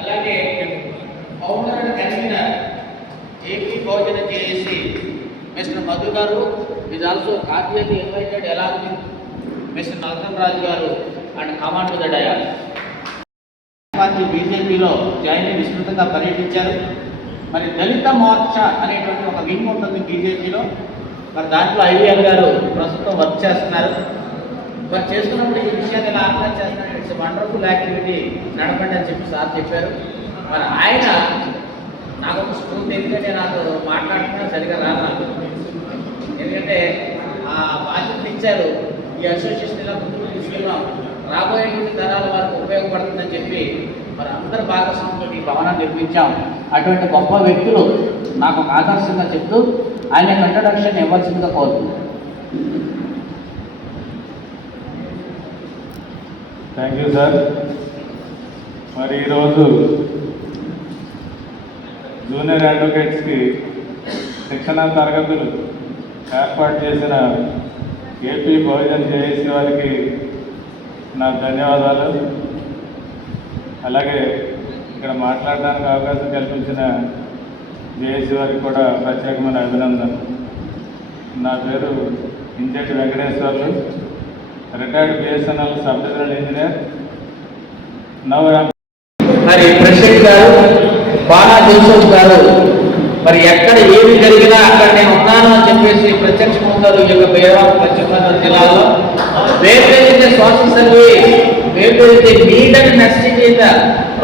అలాగే founder and convener AP Bahujan JAC Mister Madhu garu is also cordially invited along with Mister Narasimha Raju garu and command to the dais. Party బీజేపీలో join అయి విస్తృతంగా పర్యటించారు. మరి దళిత మోర్చా అనేటువంటి ఒక వింగ్ ఉంటుంది బీజేపీలో. మరి దాంట్లో ఐవీఎల్ గారు ప్రస్తుతం వర్క్ చేస్తున్నారు. మరి చేస్తున్నప్పుడు ఈ విషయాన్ని ఎలా ఆర్గనైజ్ చేస్తున్నారు, ఇట్స్ వండర్ఫుల్ యాక్టివిటీ నడపండి అని చెప్పి సార్ చెప్పారు. మరి ఆయన నాకు ఒక స్ఫూర్తి, ఎందుకంటే నాకు మాట్లాడుతున్నా సరిగా రాదు. ఎందుకంటే ఆ బాధ్యతలు ఇచ్చారు, ఈ అసోసియేషన్ ఇలా ముందుకు తీసుకెళ్ళాం, రాబోయేటువంటి తరాల వారికి ఉపయోగపడుతుందని చెప్పి మరి అందరు భాగస్వాములతో ఈ భవనాన్ని నిర్మించాం. అటువంటి గొప్ప వ్యక్తులు నాకు ఒక ఆదర్శంగా చెప్తూ ఆయన ఇంట్రడక్షన్ ఇవ్వాల్సిందిగా కోరుతున్నాను. Thank you sir. మరి ఈరోజు జూనియర్ అడ్వకేట్స్కి శిక్షణా తరగతులు ఏర్పాటు చేసిన ఏపీ బహుజన్ జేఏసీ వారికి నా ధన్యవాదాలు. అలాగే ఇక్కడ మాట్లాడడానికి అవకాశం కల్పించిన జేఏసీ వారికి కూడా ప్రత్యేకమైన అభినందన. నా పేరు Injati Venkateswarlu, retired BSNL sub divisional engineer. మరి ప్రెసిడెంట్ గారు బాలా జోసెఫ్ గారు మరి ఎక్కడ ఏమి జరిగినా అక్కడ నేను ఉన్నాను అని చెప్పేసి ప్రత్యక్షం ఉంటారు. ఈ యొక్క బేరవాడ పశ్చిమ గోదావరి జిల్లాలో వేరే సోషల్ సర్వీస్, వేరే need and necessity in the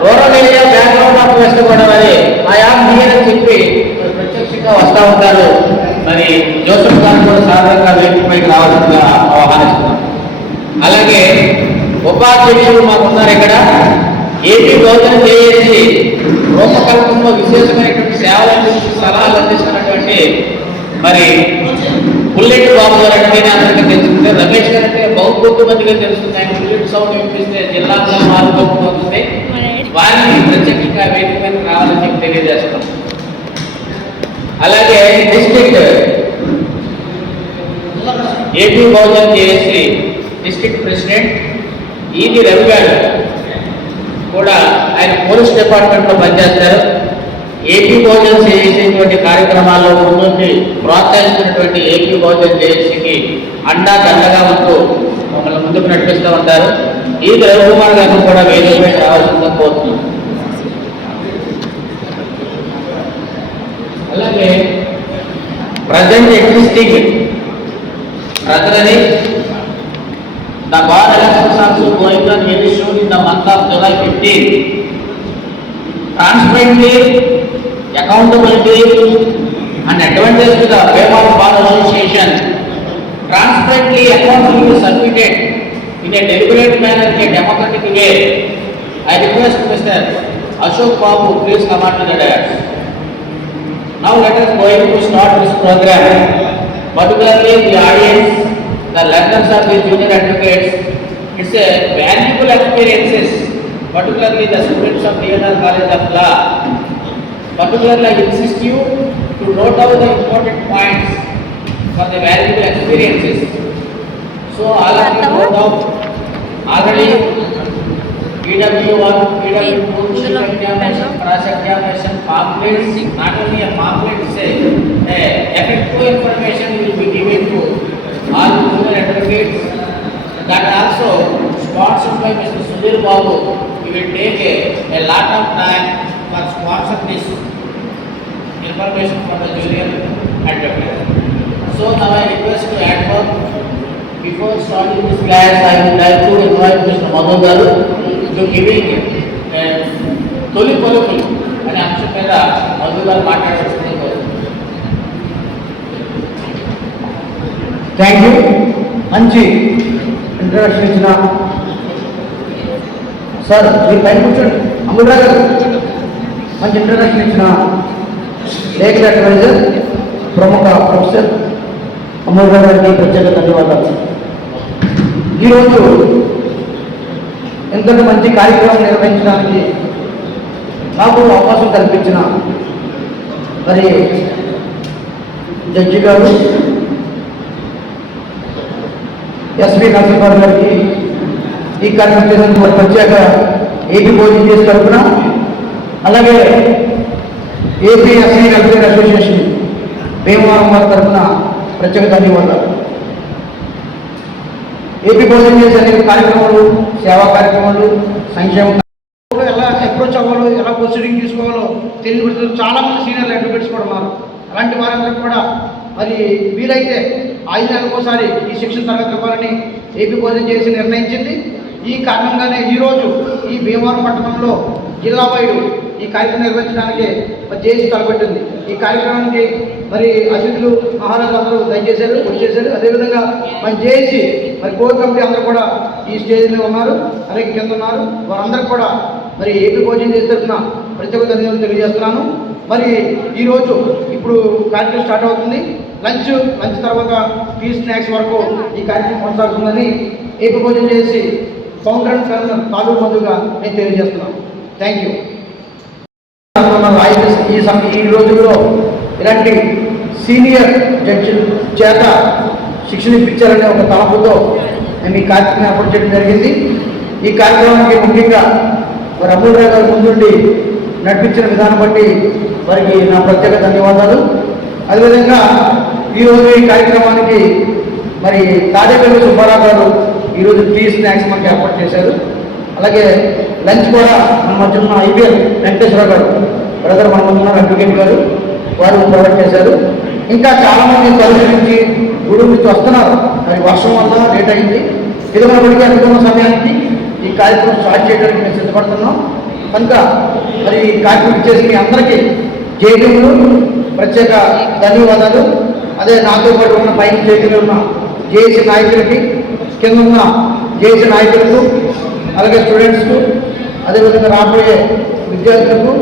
rural area background of west Godavari ఆయా నీడ్ అని చెప్పి ప్రత్యక్షంగా వస్తూ ఉంటారు. మరి జోసెఫ్ గారు కూడా సాధారణంగా వేదికపైకి రావాల్సిందిగా ఆహ్వానిస్తున్నారు. అలాగే ఉపాధ్యక్షులు మాకు ఉన్నారు ఇక్కడ. ఏపీ బహుజన జేఏసీ రూపకల్పనలో విశేషమైనటువంటి సేవలు అందించి సలహాలు అందిస్తున్నటువంటి మరి బుల్లెట్ బాబు గారు అంటే అందరికీ తెలుస్తుంది. రమేష్ గారు అంటే బహుకొద్ది మందిగా తెలుస్తుంది. ఆయన బుల్లెట్ సౌండ్ వినిపిస్తే జిల్లాలో మారుతుంది. వారిని ప్రత్యేకంగా వేదిక మీద రావాలని చెప్పి తెలియజేస్తాం. అలాగే district AP Bahujan JAC district president ఈది రవి గారు కూడా ఆయన పోలీస్ డిపార్ట్మెంట్లో పనిచేస్తారు. ఏపీ బహుజన్ చేసేటువంటి కార్యక్రమాల్లో ముందుండి ప్రోత్సహిస్తున్నటువంటి ఏపీ బహుజన్ జేఏసీకి అండా దండగా ఉంటూ మమ్మల్ని ముందుకు నడిపిస్తూ ఉంటారు. ఈది రవికుమార్ గారిని కూడా వేదికపై రావాల్సిందిగా కోరుతున్నాం. అలాగే present existing Rather, the bar elections also going on very soon in the month of July 15. Transparently, accountability and advantage to the Bema Bar Association. Transparently, accounts will be submitted in a deliberate manner in a democratic way. I request Mr. Ashok Babu, please come on to the dais. Now let us going to start this program. Particularly the audience, the learners of the junior advocates, it's a valuable experiences, particularly the students of DNR College of Law. Particularly I insist you to note down the important points for the valuable experiences. So all of you note down already PW1, PW2, examination, cross examination, pamphlets, not only a pamphlet, say, effective information will be given to all junior advocates. That also sponsored by Mr. Sudhir Babu. He will take a lot of time for sponsor this information for the junior advocates. So now I request to add more. Before starting this class, I would like to invite Mr. Madhu Garu to giving Toli Polukulu and Amsha Peda Madhu Garu matters. Thank you. మంచి introduction ఇచ్చిన sir మీరు పైన కూర్చోండి. అమ్ముడు గారు మంచి introduction ఇచ్చిన legal advisor ప్రముఖ ప్రొఫెసర్ అమ్ముడు గారికి ప్రత్యేక ధన్యవాదాలు. ఈరోజు ఎంతటి మంచి కార్యక్రమం నిర్వహించడానికి నాకు అవకాశం కల్పించిన మరి జడ్జి గారు, ఎస్పీ నరసింహారావు గారికి ఈ కార్యక్రమం చేసినందుకు ప్రత్యేక ఏపీ భోజనం చేసి తరఫున, అలాగే AP SC welfare association Bhimavaram వారి తరఫున ప్రత్యేక ధన్యవాదాలు. ఏపీ భోజనం చేసే అనేక కార్యక్రమాలు, సేవా కార్యక్రమాలు, సంక్షేమ ఎలా అప్రోచ్ అవ్వాలో, ఎలా ప్రొసీడింగ్ తీసుకోవాలో తెలియదు. చాలామంది సీనియర్ అడ్వకేట్స్ కూడా ఉన్నారు. అలాంటి వారందరికీ కూడా మరి వీలైతే 5 నెలలకోసారి ఈ శిక్షణ తరగతి ఇవ్వాలని ఏపీ భోజనం చేసి నిర్ణయించింది. ఈ కారణంగానే ఈరోజు ఈ భీమవరం పట్టణంలో జిల్లా వైడు ఈ కార్యక్రమం నిర్వహించడానికి మరి జేసీ తలపెట్టింది. ఈ కార్యక్రమానికి మరి అతిథులు మహారాజులు అందరూ దయచేశారు, వచ్చేసారు. అదేవిధంగా మన జేసీ మరి కోర్ కమిటీ అందరూ కూడా ఈ స్టేజ్ మీద ఉన్నారు, అలాగే కింద ఉన్నారు. వారందరూ కూడా మరి ఏపీ భోజనం చేసి తరఫున ప్రత్యేక ధన్యవాదాలు తెలియజేస్తున్నాను. మరి ఈరోజు ఇప్పుడు కార్యక్రమం స్టార్ట్ అవుతుంది. లంచ్ తర్వాత టీ స్నాక్స్ వరకు ఈ కార్యక్రమం కొనసాగుతుందని ఏపీ భోజనం చేసి ఫౌండర్ అండ్ కర్నల్ తాలూరు మధుగా నేను తెలియజేస్తున్నాను. Thank you. ఈ రోజుల్లో ఇలాంటి సీనియర్ జడ్జిల చేత శిక్షణ ఇప్పించాలనే ఒక తలపుతో మేము ఈ కార్యక్రమం ఏర్పాటు చేయడం జరిగింది. ఈ కార్యక్రమానికి ముఖ్యంగా మరి అమూల్రావు గారు ముందుండి నడిపించిన విధానం బట్టి వారికి నా ప్రత్యేక ధన్యవాదాలు. అదేవిధంగా ఈరోజు ఈ కార్యక్రమానికి మరి తాడేపల్లి సుబ్బారావు గారు ఈరోజు టీ స్నాక్స్ మనకి ఏర్పాటు చేశారు. అలాగే లంచ్ కూడా మన మధ్య ఉన్న ఐపీఎల్ వెంకటేశ్వరరావు గారు బ్రదర్ మన ముందు ఉన్న అడ్వకేట్ గారు వారు ప్రొవైడ్ చేశారు. ఇంకా చాలామంది తరలి నుంచి గుడి నుంచి వస్తున్నారు. మరి వర్షం వల్ల లేట్ అయింది. ఇదివరపటికి అనుకున్న సమయానికి ఈ కార్యక్రమం స్టార్ట్ చేయడానికి మేము సిద్ధపడుతున్నాం. కనుక మరి ఈ కార్యక్రమం చేసి మీ అందరికీ జేడీలు ప్రత్యేక ధన్యవాదాలు. అదే నాతో పాటు ఉన్న పైన జేడీలో ఉన్న జేఏసీ నాయకులకి, కింద ఉన్న జేఏసీ నాయకులకు, అలాగే స్టూడెంట్స్కు, అదేవిధంగా రాబోయే విద్యార్థులకు,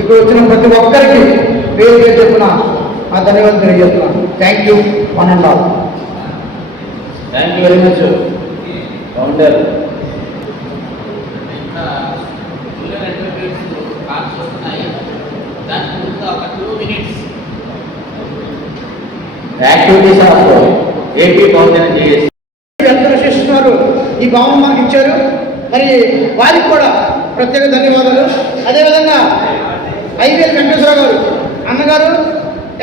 ఇక్కడ వచ్చిన ప్రతి ఒక్కరికి పేరు పేరు చెప్పిన ఆ ధన్యవాదాలు తెలియజేస్తున్నాను. Thank you one and all. Thank you very much founder. దానికి ముందు ఒక 2 minutes యాక్టివిటీస్ ఆఫ్ ఏపీ భోజనం చేసి చేస్తున్నారు. ఈ భావం మాకు ఇచ్చారు. మరి వారికి కూడా ప్రత్యేక ధన్యవాదాలు. అదేవిధంగా ఐవీఎల్ వెంకటేశ్వరరావు గారు అన్నగారు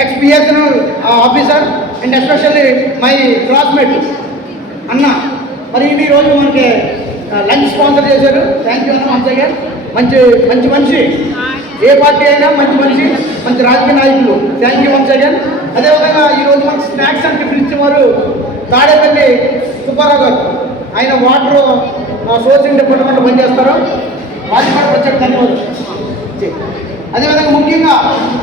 X-BSNL officer and especially my classmate అన్న మరి ఈ రోజు మనకి లంచ్ స్పాన్సర్ చేశారు. థ్యాంక్ యూ అన్న. వన్స్ అగైన్ మంచి మనిషి, ఏ పార్టీ అయినా మంచి రాజకీయ నాయకులు. Thank you once again. అదేవిధంగా ఈరోజు మనకి స్నాక్స్ అండ్ టిఫిన్ ఇచ్చేవారు తాడేపల్లి సుబ్బారావు గారు. ఆయన వాటర్ సోర్సింగ్ డిపార్ట్మెంట్ పనిచేస్తారు. వారికి కూడా ప్రత్యేక ధన్యవాదాలు. అదేవిధంగా ముఖ్యంగా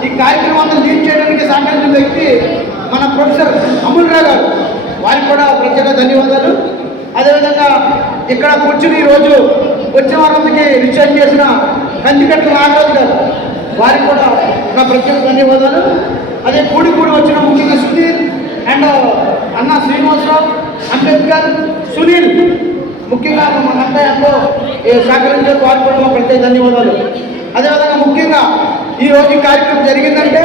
ఈ కార్యక్రమాన్ని లీడ్ చేయడానికి సహకరించిన వ్యక్తి మన ప్రొఫెసర్ అమూల్రావు గారు. వారికి కూడా ప్రత్యేక ధన్యవాదాలు. అదేవిధంగా ఇక్కడ కూర్చుని ఈరోజు వచ్చిన వారందరికీ రిసర్చ్ చేసిన కందికట్ల నాగరాజు గారు, వారికి కూడా నా ప్రత్యేక ధన్యవాదాలు. అదే కూడి వచ్చిన ముఖ్యంగా సునీల్ అండ్ అన్న శ్రీనివాసరావు, అంబేద్కర్, సునీల్ ముఖ్యంగా మనంతా ఎంతో సహకరించారు. వారికి కూడా మా ప్రత్యేక ధన్యవాదాలు. అదేవిధంగా ముఖ్యంగా ఈరోజు ఈ కార్యక్రమం జరిగిందంటే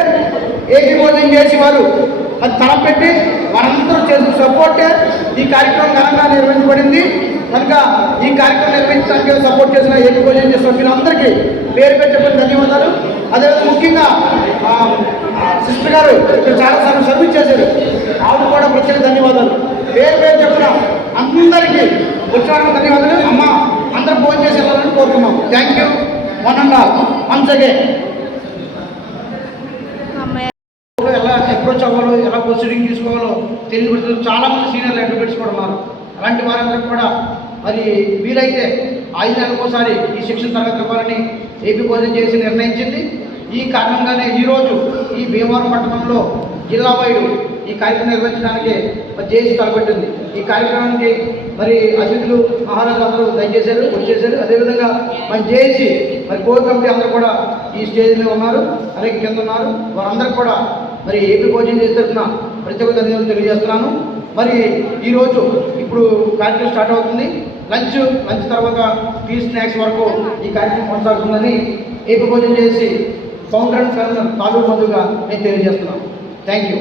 ఏపీ భోజనం చేసి వారు అది తలపెట్టి వారందరూ చేసిన సపోర్టే ఈ కార్యక్రమం ఘనంగా నిర్వహించబడింది. కనుక ఈ కార్యక్రమం నిర్వహించడానికి సపోర్ట్ చేసిన ఏపీ భోజనం చేసిన సభ్యులందరికీ పేరు పేరు చెప్పిన ధన్యవాదాలు. అదేవిధంగా ముఖ్యంగా సిస్టర్ గారు ఇక్కడ చాలాసార్లు సర్వీస్ చేశారు. ఆవిడ కూడా ప్రత్యేక ధన్యవాదాలు. పేరు పేరు చెప్పిన అందరికీ వచ్చిన ధన్యవాదాలు. అమ్మ అందరూ భోజనం చేసి వెళ్ళాలని కోరుతున్నాం. Thank you one and all once again. ఎలా అప్రోచ్ అవ్వాలో, ఎలా ప్రొసీడింగ్ తీసుకోవాలో తెలియదు. చాలామంది సీనియర్ అడ్వకేట్స్ కూడా ఉన్నారు. అలాంటి వారందరికీ కూడా మరి వీలైతే 5 నెలలకోసారి ఈ శిక్షణ తరగతి ఇవ్వాలని ఏపీ భోజనం చేసి నిర్ణయించింది. ఈ కారణంగానే ఈరోజు ఈ భీమవరం పట్టణంలో జిల్లా వైడు ఈ కార్యక్రమం నిర్వహించడానికి మరి జేసీ తలపెట్టింది. ఈ కార్యక్రమానికి మరి అతిథులు మహారాజులు అందరూ దయచేశారు, వచ్చేసారు. అదేవిధంగా మన జేసీ మరి కోర్ కమిటీ అందరూ కూడా ఈ స్టేజ్ మీద ఉన్నారు, అలాగే కింద ఉన్నారు. వారందరూ కూడా మరి ఏపీ భోజనం చేసి తరఫున ప్రత్యేక ధన్యవాదాలు తెలియజేస్తున్నాను. మరి ఈరోజు ఇప్పుడు కార్యక్రమం స్టార్ట్ అవుతుంది. లంచ్ తర్వాత టీ స్నాక్స్ వరకు ఈ కార్యక్రమం కొనసాగుతుందని ఏపీ భోజనం చేసి ఫౌండర్ అండ్ కర్నల్ తాలూరు మధుగా నేను తెలియజేస్తున్నాను. Thank you.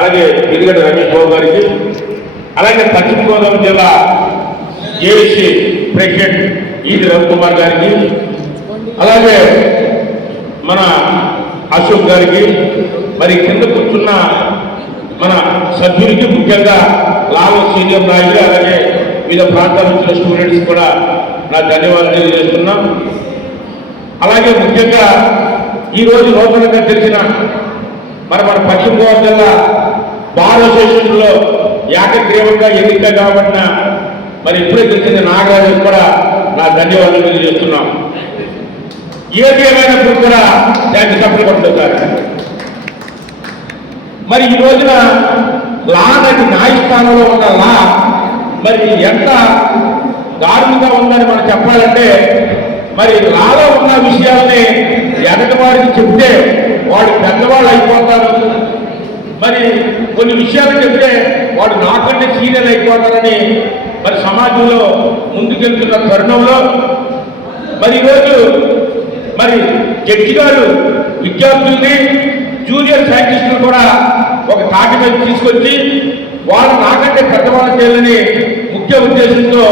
అలాగే ఎదిగడ్డ రమేష్ బాబు గారికి, అలాగే పశ్చిమ గోదావరి జిల్లా ఏఎస్సీ ప్రెసిడెంట్ ఈది రవికుమార్ గారికి, అలాగే మన అశోక్ గారికి, మరి కింద కూర్చున్న మన సభ్యులకి, ముఖ్యంగా లాభ సీనియర్ నాయకులు, అలాగే వివిధ ప్రాంతాల నుంచి స్టూడెంట్స్ కూడా నా ధన్యవాదాలు తెలియజేస్తున్నాం. అలాగే ముఖ్యంగా ఈరోజు నూతనంగా తెలిసిన మన పశ్చిమ గోదావరి జిల్లా బార్ అసోసియేషన్లో ఏకగ్రీవంగా ఎన్నిక కాబట్టిన మరి ఇప్పుడే తెలిసిన నాగరాజు కూడా నా ధన్యవాదాలు తెలియజేస్తున్నాం. ఏది ఏమైనప్పుడు కూడా దానికి సపోర్ట్ కొట్టుతారు. మరి ఈ రోజున లా నది న్యాయస్థానంలో ఉన్న లా మరి ఎంత దారుణంగా ఉందని మనం చెప్పాలంటే, మరి లాలో ఉన్న విషయాలని ఎదటి వారికి చెప్తే వాడు పెద్దవాళ్ళు అయిపోతారు, మరి కొన్ని విషయాలు చెప్తే వాడు నాకంటే సీనియర్ అయిపోతారని మరి సమాజంలో ముందుకెళ్తున్న తరుణంలో మరి ఈరోజు మరి జడ్జి గారు విద్యార్థుల్ని, జూనియర్ సైంటిస్టులు కూడా ఒక తాటి మీద తీసుకొచ్చి వాళ్ళు నాకంటే పెద్దవాళ్ళు చేయాలని ముఖ్య ఉద్దేశంతో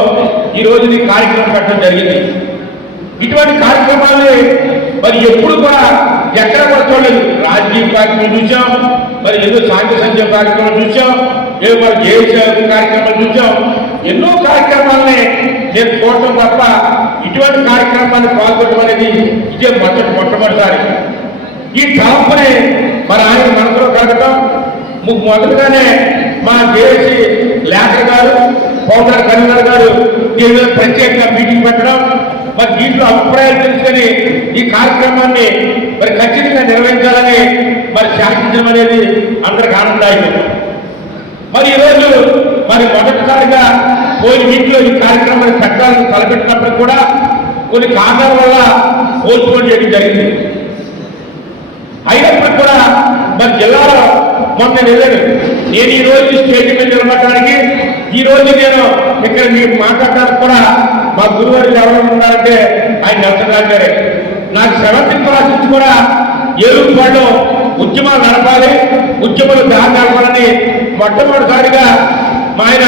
ఈ రోజు ఈ కార్యక్రమం పెట్టడం జరిగింది. ఇటువంటి కార్యక్రమాన్ని మరి ఎప్పుడు కూడా ఎక్కడ కూడా చూడలేదు. రాజకీయ కార్యక్రమం చూసాం, మరి ఏదో శాంతి సంక్షేమ కార్యక్రమం చూసాం, ఏదో మరి జేఏసీ కార్యక్రమాలు చూసాం, ఎన్నో కార్యక్రమాలని నేను చూడటం తప్ప ఇటువంటి కార్యక్రమాన్ని పాల్గొనడం అనేది ఇదే మొట్టమొదటిసారి. ఈ తలంపుని మరి ఆయన మనసులో కలగటం, మొదలుగానే మా జేఏసీ లేఖర్ గారు, పౌడర్ కన్వీనర్ గారు దీని మీద ప్రత్యేకంగా మీటింగ్ పెట్టడం, మరి దీంట్లో అభిప్రాయాలు తెలుసుకొని ఈ కార్యక్రమాన్ని మరి ఖచ్చితంగా నిర్వహించాలని మరి శాసించడం అనేది అందరికి ఆనందదాయకం. మరి ఈరోజు మరి మొదటిసారిగా పోయిన వీటిలో ఈ కార్యక్రమాన్ని పెట్టాలని తలపెట్టినప్పుడు కూడా కొన్ని కారణాల వల్ల పోస్ట్పోన్ చేయడం జరిగింది. అయినప్పుడు కూడా మరి జిల్లాలో మొన్న వెళ్ళాను. నేను ఈ రోజు స్టేజ్ మీద నిలబడడానికి, ఈ రోజు నేను ఇక్కడ మీకు మాట్లాడడానికి కూడా మా గురువారు ఎవరైనా ఉన్నారంటే ఆయన నరసరాజు గారే. నాకు 7th క్లాస్ నుంచి కూడా ఏలూరుపాడులో ఉద్యమాలు నడపాలి, ఉద్యమాలు దారి నడపాలని మొట్టమొదటిసారిగా మా ఆయన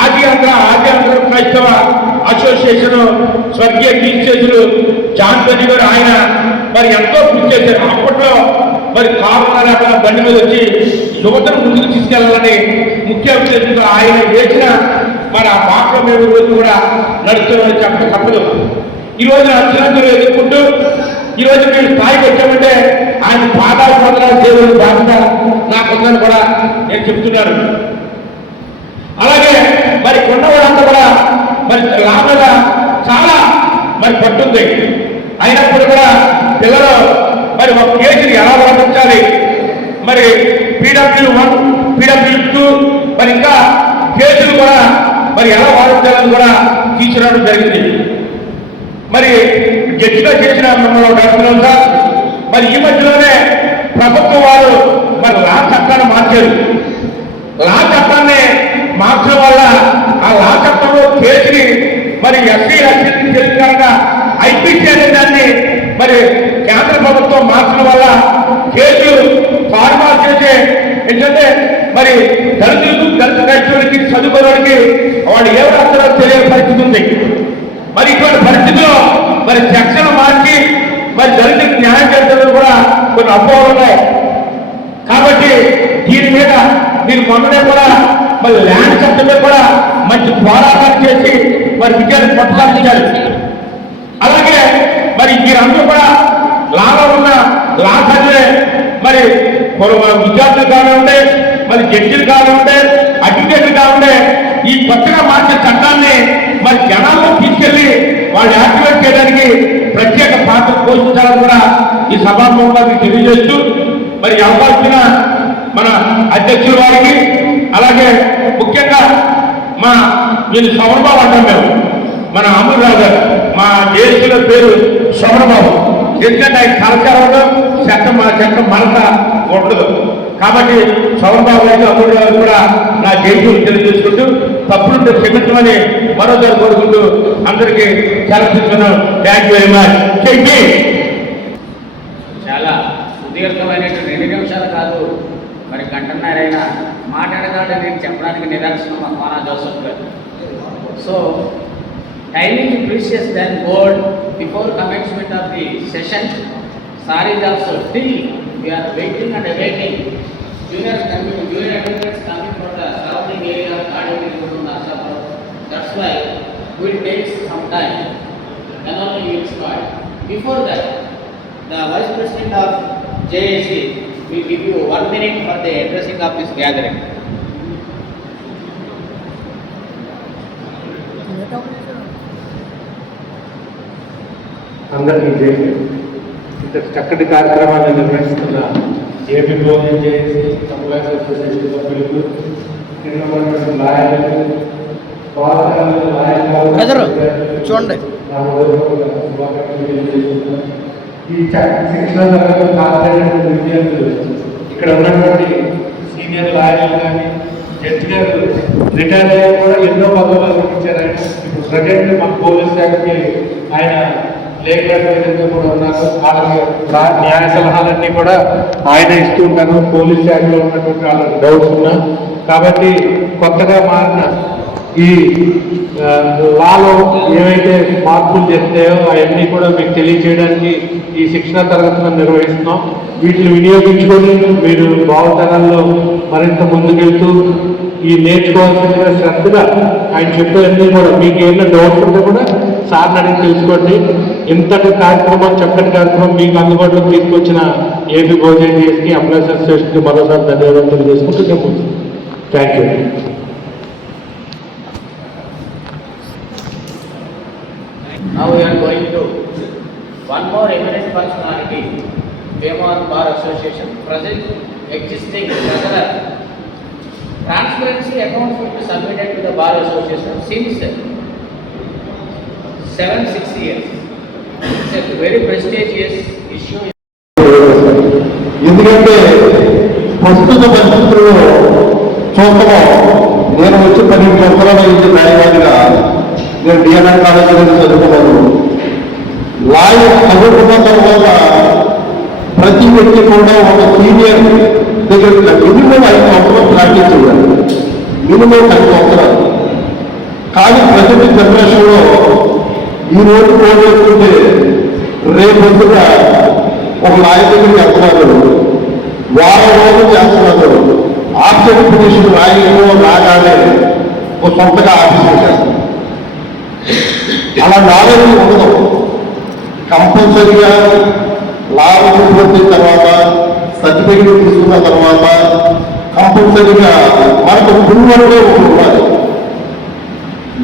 ఆది ఆంధ్ర క్రైస్తవ అసోసియేషన్ స్వర్గీయ టీచర్లు జాన్ బెన్నీ గారు ఆయన మరి ఎంతో కృషి చేశారు. అప్పట్లో మరి కారునారా బండి మీద వచ్చి యువతను ముందుకు తీసుకెళ్లాలని ముఖ్య ఉద్దేశంతో ఆయన చేసిన మరి ఆ పాటలో మేము రోజు కూడా నడుస్తున్నామని చెప్పడం తప్పదు. ఈ రోజు అక్షరాంతులు ఎదుర్కొంటూ ఈ రోజు మేము స్థాయికి వచ్చామంటే ఆయన పాదాలు పొందడానికి దేవుని బాధ్యత నాకుందని కూడా నేను చెప్తున్నాను. అలాగే మరి కొన్నవాడంతా కూడా మరి లాభ చాలా మరి పట్టుంది. అయినప్పుడు కూడా పిల్లలు మరి ఒక కేసుని ఎలా వర్తించాలి, మరి PW1, PW2 మరి ఇంకా కేసులు కూడా మరి ఎలా వాదించాలని కూడా తీసుకురావడం జరిగింది. మరి జడ్జిగా చేసిన మమ్మల్ని గడుపుతున్నాం సార్. మరి ఈ మధ్యలోనే ప్రభుత్వం వారు మరి లా చట్టాన్ని మార్చారు. లా చట్టాన్ని మార్చడం వల్ల ఆ లా చట్టంలో కేసుని మరి ఎస్సీ తెలిసినాక IPC అనే దాన్ని మరి కేంద్ర ప్రభుత్వం మార్చడం వల్ల కేసులు ఫార్మాల్ చేసే ఏంటంటే మరి దళిత క్రైస్తవులకి చదువుకోవడానికి వాళ్ళు ఏ రాష్ట్రాలు తెలియని పరిస్థితి ఉంది. మరి ఇటువంటి పరిస్థితిలో మరి సెక్షన్ మార్చి మరి దళితులకు న్యాయం చేసేందుకు కూడా కొన్ని అపోహలు ఉన్నాయి. కాబట్టి దీని మీద మీరు మొన్ననే కూడా మరి ల్యాండ్ చట్టం మీద కూడా మంచి పోరాటాలు చేసి మరి విజయాన్ని కొనసాగించారు. అలాగే మరి మీరందరూ కూడా లాలో ఉన్న లా చదివే మరి విద్యార్థులు కావాలంటే, మరి జడ్జిలు కావాలంటే, అడ్వకేట్లు కావాలంటే ఈ కొత్తగా మార్చే చట్టాన్ని మరి జనాల్లో తీసుకెళ్లి వాళ్ళు యాక్టివేట్ చేయడానికి ప్రత్యేక పాత్ర పోషించాలని కూడా ఈ సభాముఖంగా మీకు తెలియజేస్తూ మరి అవకాశం మన అధ్యక్షుల వారికి, అలాగే ముఖ్యంగా మా వీళ్ళు సౌరబాబు అంటాం మేము, మన అమూర్రావు గారు, మా దేశంలో పేరు సౌరబాబు. ఎందుకంటే ఆయన కలచారంలో చట్టం మరత ఉండదు. కాబట్టి సౌరబాబు గారికి, అమూర్రావు గారు కూడా నా జైలు తెలియజేసుకుంటూ తప్పులుంటే క్షమించమని మరోసారి కోరుకుంటూ అందరికీ సెలవుస్తున్నాను. Thank you very much. చెప్పి చాలా సుదీర్ఘమైనటువంటి 2 నిమిషాలు కాదు, మరి గంటన్నరైనా మాట్లాడగలని నేను చెప్పడానికి నిదర్శనం మా కోనా జోసఫ్ గారు. So timing precious then gold. Before commencement of the session, sir is also still we are waiting and awaiting junior advocates coming from the surrounding area of Kadipalli, Narsapur. That's why we will take some time. Then only we will start. Before that, the Vice President of JAC will give you 1 minute for the addressing of this gathering. అందరికీ jail. ఇంత చక్కటి కార్యక్రమాన్ని నిర్వహిస్తున్న AP భోజనం చేసి employees association సభ్యులకు, కింద ఉన్నటువంటి లాయర్లకు, చూడండి ఈ శిక్షణ తరగతి పాల్గొనేటువంటి విద్యార్థులు, ఇక్కడ ఉన్నటువంటి సీనియర్ లాయర్లు కానీ, జడ్జి గారు రిటైర్ అయ్యి కూడా ఎన్నో పదవులు అలంకించారు ఆయన. ఇప్పుడు ప్రజెంట్ మన పోలీస్ శాఖకి ఆయన లీగల్ అడ్వైజర్గా కూడా ఉన్నారు. వాళ్ళకి న్యాయ సలహాలన్నీ కూడా ఆయన ఇస్తూ ఉంటారు. పోలీస్ శాఖలో ఉన్నటువంటి వాళ్ళకి డౌట్స్ ఉన్నా కాబట్టి కొత్తగా మారిన ఈ లాలో ఏవైతే మార్పులు చెప్తాయో అవన్నీ కూడా మీకు తెలియజేయడానికి ఈ శిక్షణ తరగతులను నిర్వహిస్తున్నాం. వీటిని వినియోగించుకొని మీరు భావతరాల్లో మరింత ముందుకెళ్తూ ఈ నేర్చుకోవాల్సిన శ్రద్ధగా ఆయన చెప్పేవన్నీ కూడా మీకు ఏమైనా డౌట్స్ ఉంటే కూడా సార్ని అడిగి తెలుసుకోండి. ఇంతటి కార్యక్రమం, చక్కటి కార్యక్రమం మీకు అందుబాటులోకి తీసుకొచ్చిన ఏపీ భోజనం చేసి ఎంప్లాయీస్ అసోసియేషన్కి మరోసారి ధన్యవాదాలు తెలియజేసుకుంటూ చెప్పవచ్చు. Thank you. Now we are going to one more eminent personality, Bhimar Bar Association, present existing regular transparency accounts will be submitted to the Bar Association since 7-6 years. It's a very prestigious issue. ఎందుకంటే ప్రస్తుత పరిస్థితుల్లో చూస్తామో, నేను వచ్చి 12 సంవత్సరాల నుంచి న్యాయవాదిగా నేను డిఎన్ఆర్ కాలేజీలో చదువుకున్నాను. లాయర్ చదువుకున్న తర్వాత ప్రతి వ్యక్తి కూడా ఒక సీనియర్ దగ్గర మినిమం 5 సంవత్సరాలు ప్రాక్టీస్ చేయాలి. మినిమం 10 సంవత్సరాలు. కానీ ప్రతి జనరేషన్లో ఈ రోజు ఫోన్ చేసుకుంటే రేపు పొద్దున ఒక లాయర్ దగ్గరికి వెళ్తున్నారు, వారం రోజులు చేస్తున్నారు. ఆబ్జెక్ట్ పిటిషన్ రాగానే ఒక సొంతగా ఆఫీస్ పెట్టారు. అలా నాలెడ్జ్ ఉండదు. కంపల్సరీగా లాభం పూర్తి తర్వాత, సర్టిఫికెట్ తీసుకున్న తర్వాత కంపల్సరీగా మనకు గురువులో ఉండాలి.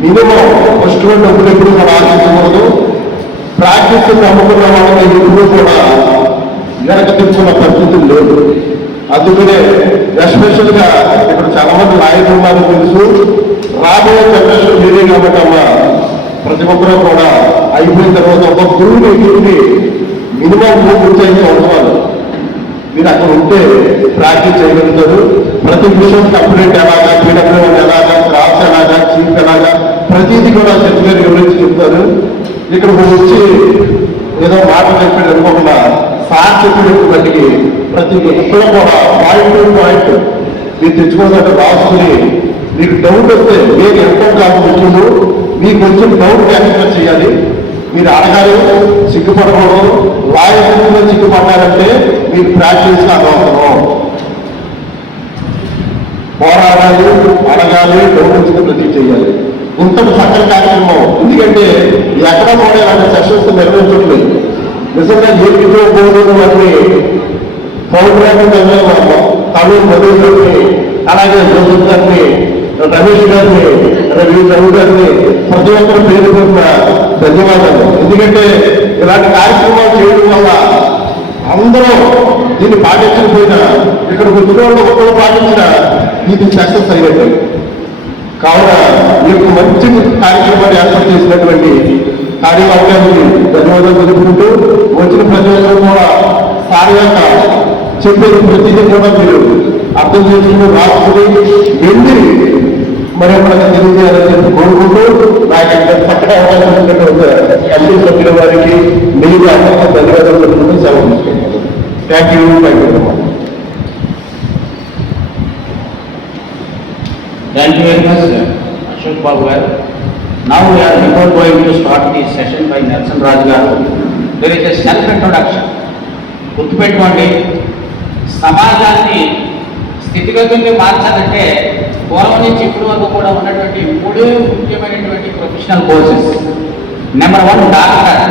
మినిమం ఫస్ట్ డబ్బులు ఎప్పుడు కూడా ఆశించకూడదు. ప్రాక్టీస్ నమ్ముకున్న వాళ్ళని ఎప్పుడు కూడా వెనక తెచ్చుకున్న పరిస్థితులు లేదు. అందుకనే ఎస్పెషల్గా ఇక్కడ చాలా మంది నాయకులు ఉన్నారో తెలుసు. రాబోయే జనరేషన్ మీరే కాబట్టి అమ్మ ప్రతి ఒక్కరూ కూడా అయిపోయిన తర్వాత ఒక గురువుని ఇంటికి మినిమం 3-5 సంవత్సరాలు మీరు అక్కడ ఉంటే ప్రాక్టీస్ చేయగలుగుతారు. ప్రతి విషయం కంప్లైంట్ ఎలాగా, పీడబ్ల్యూఎన్ ఎలాగా, క్రాస్ ఎలాగా, చీఫ్ ఎలాగా, ప్రతిదీ కూడా సర్టిఫికేట్ వివరించి చెప్తారు. ఇక్కడ వచ్చి ఏదో మాట చెప్పాడు అనుకోకుండా సార్ చెప్పినట్టు బట్టికి ప్రతి ఒక్కరు కూడా పాయింట్ టు పాయింట్ మీరు తెచ్చుకోవాలంటే రాసుకుని, మీకు డౌట్ వస్తే మీకు ఎంతో కాదు ముఖ్యము, మీకు వచ్చిన డౌట్ క్యాన్సిల్ చేయాలి. మీరు అడగాలి, సిగ్గుపడకూడదు. లాయర్ సిగ్గుపడ్డారంటే మీరు ప్రాక్టీస్ అవసరం. పోరాడాలి, అడగాలి, డౌట్ వచ్చిన ప్రతి చేయాలి. ఇంత చక్కని కార్యక్రమం. ఎందుకంటే ఎక్కడ కూడా ఇలాంటి సెషన్స్ నిర్వహించట్లేదు. నిజంగా ఏపీలో బోర్డు అన్ని ప్రోగ్రామ్ తమిళ మధుర్ గారిని, అలాగే జోసఫ్ గారిని, రమేష్ గారిని, రవి గారిని ప్రతి ఒక్కరు పేరు పేరున ధన్యవాదాలు. ఎందుకంటే ఇలాంటి కార్యక్రమాలు చేయడం వల్ల అందరూ దీన్ని పాటించకపోయినా ఇక్కడికి వచ్చిన వాళ్ళు ఒక్కరు పాటించిన ఇది సక్సెస్ అయ్యేది. కావున మీకు మంచి కార్యక్రమాన్ని ఏర్పాటు చేసినటువంటి కార్యవర్గానికి ధన్యవాదాలు తెలుపుకుంటూ, వచ్చిన ప్రజలందరూ కూడా సారిగా చెప్పేది ప్రతిదీ కూడా మీరు అర్థం చేసుకుని రాసుకుని వెళ్ళి మరి మనకు తెలియజేయాలని చెప్పి కోరుకుంటూ, నాకు చక్కగా అవకాశం ఉన్నటువంటి ఎంపీ సభ్యుల వారికి మీరు అందరికీ ధన్యవాదాలు తెలుపుకుంటూ సెలవు తీసుకుంటున్నాను. Thank you. Thank you very much, Ashok Babu garu. Now we are before going to start the session by Nelson Raj garu. There is a self introduction. గుర్తుపెట్టుకోండి, సమాజాన్ని స్థితిగతుల్ని మార్చాలంటే పూర్వం నుంచి ఇప్పుడు వరకు కూడా ఉన్నటువంటి 3 ముఖ్యమైనటువంటి ప్రొఫెషనల్ కోర్సెస్. Number 1 doctor.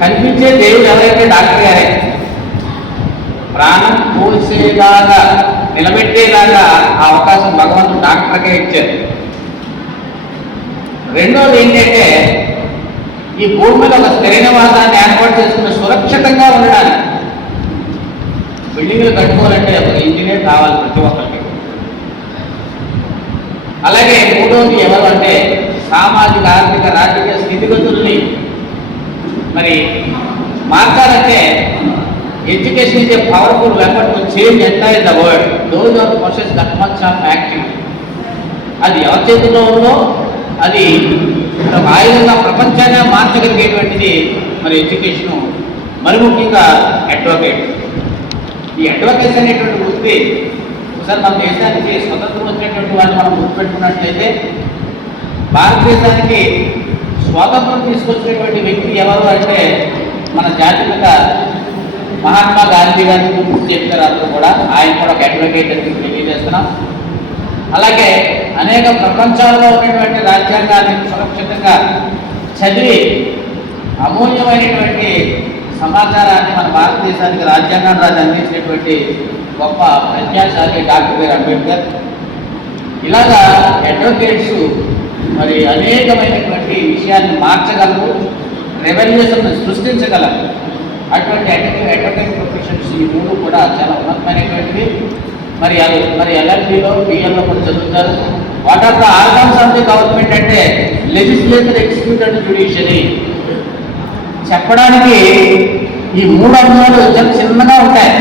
కనిపించే దేవుడు ఎవరైతే డాక్టర్ గారే, ప్రాణం పోసేలాగా నిలబెట్టేలాగా ఆ అవకాశం భగవంతుడు డాక్టర్కే ఇచ్చారు. రెండోది ఏంటంటే, ఈ భూమి మీద ఒక స్థిరైన వాసాన్ని ఏర్పాటు చేసుకుని సురక్షితంగా ఉండడానికి బిల్డింగ్లు కట్టుకోవాలంటే ఒక ఇంజనీర్ కావాలి ప్రతి ఒక్కరికి. అలాగే మూడోది ఎవరు అంటే, సామాజిక ఆర్థిక రాజకీయ స్థితిగతుల్ని మరి మార్చాలంటే education is a powerful weapon to change entire the world. Those are process that much of activity. అది ఎవరి చేతుల్లో ఉందో అది ఒక ఆయుధంగా ప్రపంచాన్ని మార్చగలిగేటువంటిది మరి ఎడ్యుకేషను, మరి ముఖ్యంగా అడ్వకేట్. ఈ అడ్వకేట్స్ అనేటువంటి వృత్తి ఒకసారి మన దేశానికి స్వతంత్రం వచ్చినటువంటి వాళ్ళు మనం గుర్తుపెట్టుకున్నట్లయితే, భారతదేశానికి స్వాతంత్రం తీసుకొచ్చినటువంటి వ్యక్తి ఎవరు అంటే మన జాతిపిత మహాత్మా గాంధీ గారిని గురించి చెప్పారు. అందరూ కూడా ఆయన కూడా ఒక అడ్వకేట్ అని తెలియజేస్తున్నాం. అలాగే అనేక ప్రపంచాల్లో ఉన్నటువంటి రాజ్యాంగాన్ని సురక్షితంగా చదివి అమూల్యమైనటువంటి సమాచారాన్ని మన భారతదేశానికి రాజ్యాంగం రాజు అందించినటువంటి గొప్ప ప్రజ్ఞాశాలి డాక్టర్ బిఆర్ అంబేద్కర్. ఇలాగా అడ్వకేట్స్ మరి అనేకమైనటువంటి విషయాన్ని మార్చగలరు, రెవల్యూషన్ సృష్టించగలరు. అటువంటి అడ్వకేట్ ప్రొఫెషన్స్ ఈ 3 కూడా చాలా ఉన్నతమైనటువంటివి. మరి ఎల్ఎల్బిలో బిఎల్లో కూడా చదువుతారు. What are the organs of the government అంటే లెజిస్లేచర్, ఎగ్జిక్యూటివ్ అండ్ జ్యుడిషియరీ. చెప్పడానికి ఈ 3 అంగాలు చాలా చిన్నగా ఉంటాయి.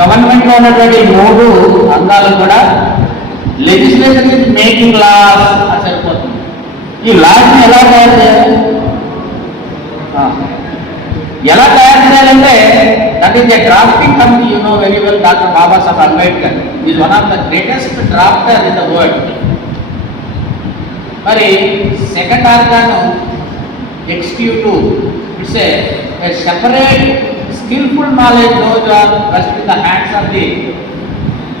గవర్నమెంట్లో ఉన్నటువంటి 3 అంగాలు కూడా లెజిస్లేచర్ ఇస్ మేకింగ్ లాస్ అని సరిపోతుంది. ఈ లాస్ని ఎలా తయారు చేయాలి, చేయాలంటే that is a drafting committee. You know very well, doctor Babasaheb Ambedkar is one of the greatest drafter in the world. మరి second organ executive. It's a separate skillful knowledge those are rest in the hands of the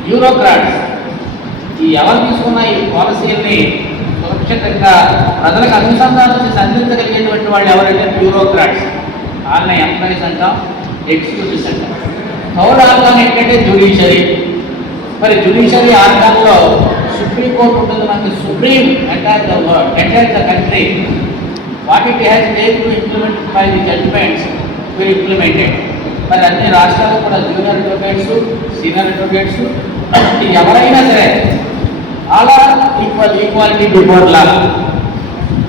bureaucrats. ఈ ఎవరు తీసుకున్న ఈ పాలసీల్ని సురక్షితంగా ప్రజలకు అనుసంధానం చేసి అందించగలిగేటువంటి వాళ్ళు ఎవరంటే బ్యూరోక్రాట్స్. వాళ్ళని ఎంప్లాయీస్ అంటాం, ఎగ్జిక్యూటివ్స్ అంటాం. థర్డ్ ఆర్గాన్ ఏంటంటే జ్యుడిషియరీ. మరి జ్యుడిషియరీ ఆర్గాన్లో సుప్రీంకోర్టు ఉంటుంది. మనకి supreme entire the world, entire the country. What it has made to implement by the judgments will implemented. మరి అన్ని రాష్ట్రాలు కూడా జూనియర్ అడ్వకేట్స్, సీనియర్ అడ్వకేట్స్ ఎవరైనా సరే all are equality before law.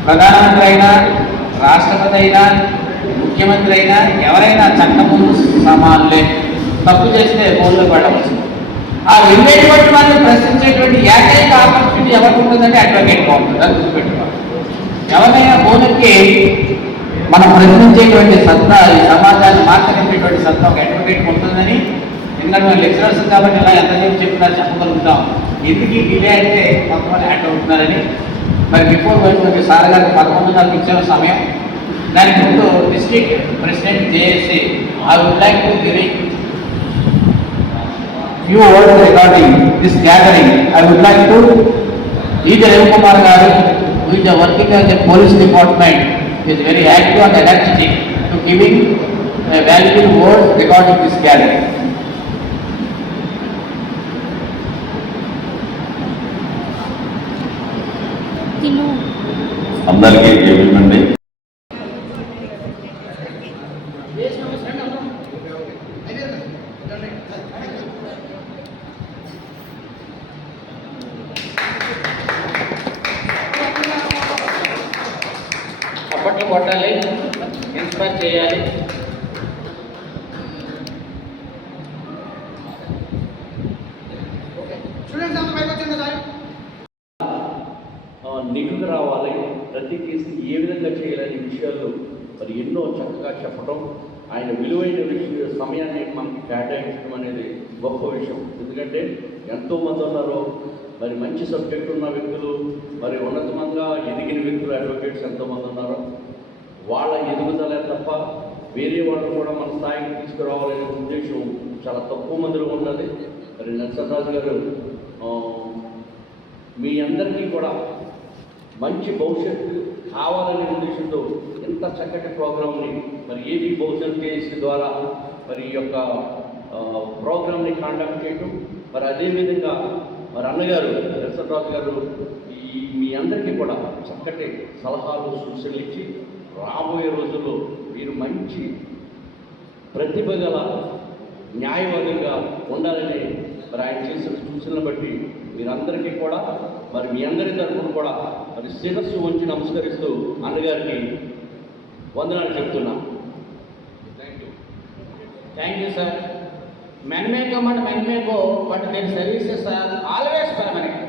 ప్రధానమంత్రి అయినా, రాష్ట్రపతి అయినా, ముఖ్యమంత్రి అయినా ఎవరైనా చట్టము సమానులే. తప్పు చేస్తే బోన్లో పడవలసింది. ఆ వెళ్ళేటువంటి వాళ్ళని ప్రశ్నించేటువంటి ఏకైక ఆపర్చునిటీ ఎవరికి ఉంటుందంటే అడ్వకేట్ బాగుంటుంది. అది గుర్తుపెట్టుకోవాలి. ఎవరైనా బోనుకి మనం ప్రశ్నించేటువంటి సత్తా, ఈ సమాజాన్ని మార్చగలిగేటువంటి సత్తా ఒక అడ్వకేట్ ఉంటుందని ఎందుకంటే మేము లెక్చరర్స్ కాబట్టి ఇలా ఎంతసేపు చెప్పినా చెప్పగలుగుతాం. ఎందుకు డిలే అంటే కొంతమంది యాడ్ అవుతున్నారని. మరి బిఫోర్ వెళ్ళి సార్ గారికి 11:30 ఇచ్చిన సమయం. దానికి ముందు district president JAC I would like to give few words regarding this gathering. I would like to E.J. Ravikumar garu, who is working as a police department, is very active and energetic to giving a valuable word regarding this gathering. అందరికీ ఏమిటండి, అప్పట్లో కొట్టాలి, inspire చేయాలి. నిధులు రావాలి, ప్రతి case ఏ విధంగా చేయాలనే విషయాల్లో మరి ఎన్నో చక్కగా చెప్పడం, ఆయన విలువైన సమయాన్ని మనకి కేటాయించడం అనేది గొప్ప విషయం. ఎందుకంటే ఎంతోమంది ఉన్నారు, మరి మంచి సబ్జెక్ట్ ఉన్న వ్యక్తులు, మరి ఉన్నతంగా ఎదిగిన వ్యక్తులు, అడ్వకేట్స్ ఎంతోమంది ఉన్నారు. వాళ్ళ ఎదుగుదలే తప్ప వేరే వాళ్ళు కూడా మన స్థాయికి తీసుకురావాలనే ఉద్దేశం చాలా తక్కువ మందిలో ఉన్నది. మరి నెల్సన్ రాజు గారు మీ అందరికీ కూడా మంచి భవిష్యత్తు కావాలనే ఉద్దేశంతో ఇంత చక్కటి ప్రోగ్రామ్ని మరి ఏది బహుజన్ కేఎస్సీ ద్వారా మరి ఈ యొక్క ప్రోగ్రామ్ని కండక్ట్ చేయటం, మరి అదేవిధంగా మరి అన్నగారు నెల్సన్ రాజు గారు మీ అందరికీ కూడా చక్కటి సలహాలు సూచనలు ఇచ్చి రాబోయే రోజుల్లో మీరు మంచి ప్రతిభ గల న్యాయవాదిగా ఉండాలని మరి ఆయన చేసిన సూచనలు బట్టి మీరందరికీ కూడా మరి మీ అందరి తరఫున కూడా మరి శిరస్సు వంచి నమస్కరిస్తూ అన్నగారికి వందనాలు చెప్తున్నాను. Thank you, sir. Men may come and men may go, but their services are always permanent.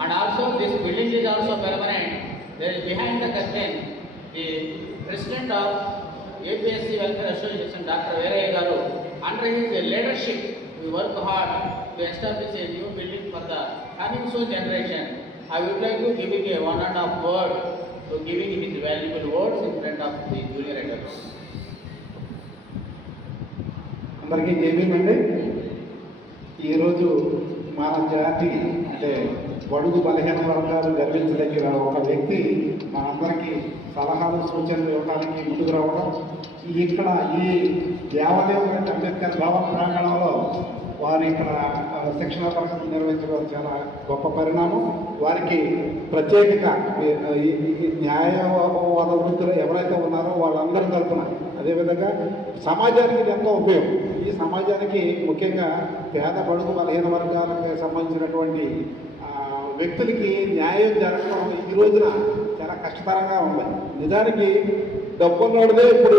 And also this building is also permanent. There is behind the curtain the President of APSC Welfare Association, Dr. Veerayya Garu. Under his leadership, we work hard to establish a new building for the coming soon generation. I would like to give a 1.5 word to giving his valuable words in front of the junior adults. అందరికీ జైభీమండి. ఈరోజు మన జాతి అంటే బడుగు బలహీన వర్గాలు గర్వించదగిన ఒక వ్యక్తి మనందరికీ సలహాలు సూచనలు ఇవ్వడానికి ముందుకు రావడం, ఇక్కడ ఈ దేవాలయం అంబేద్కర్ భవన్ ప్రాంగణంలో వారు ఇక్కడ శిక్షణ తరగతులు నిర్వహించడం చాలా గొప్ప పరిణామం. వారికి ప్రత్యేకంగా న్యాయవాద వృత్తులు ఎవరైతే ఉన్నారో వాళ్ళందరి తరఫున, అదేవిధంగా సమాజానికి ఇది ఎంతో ఉపయోగం. ఈ సమాజానికి ముఖ్యంగా పేద బడుగు బలహీన వర్గాలకు సంబంధించినటువంటి వ్యక్తులకి న్యాయం జరగడం ఈ రోజున చాలా కష్టతరంగా ఉంది. నిజానికి డబ్బున్నోడిదే ఇప్పుడు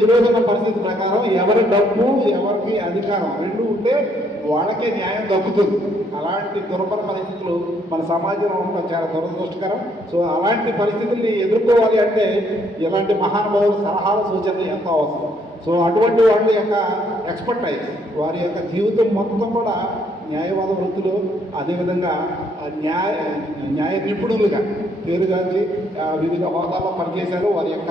ఈ రోజున పరిస్థితి ప్రకారం ఎవరి డబ్బు ఎవరికి అధికారం రెండు ఉంటే వాళ్ళకే న్యాయం దక్కుతుంది. అలాంటి దుర్భర పరిస్థితులు మన సమాజంలో ఉండడం చాలా దురదృష్టకరం. సో అలాంటి పరిస్థితుల్ని ఎదుర్కోవాలి అంటే ఇలాంటి మహానుభావుల సలహాలు సూచనలు ఎంతో అవసరం. సో అటువంటి వాళ్ళ యొక్క ఎక్స్పర్టైజ్, వారి యొక్క జీవితం మొత్తం కూడా న్యాయవాద వృత్తులు, అదేవిధంగా న్యాయ నిపుణులుగా పేరుగాంచి వివిధ హోదాల్లో పనిచేశారు. వారి యొక్క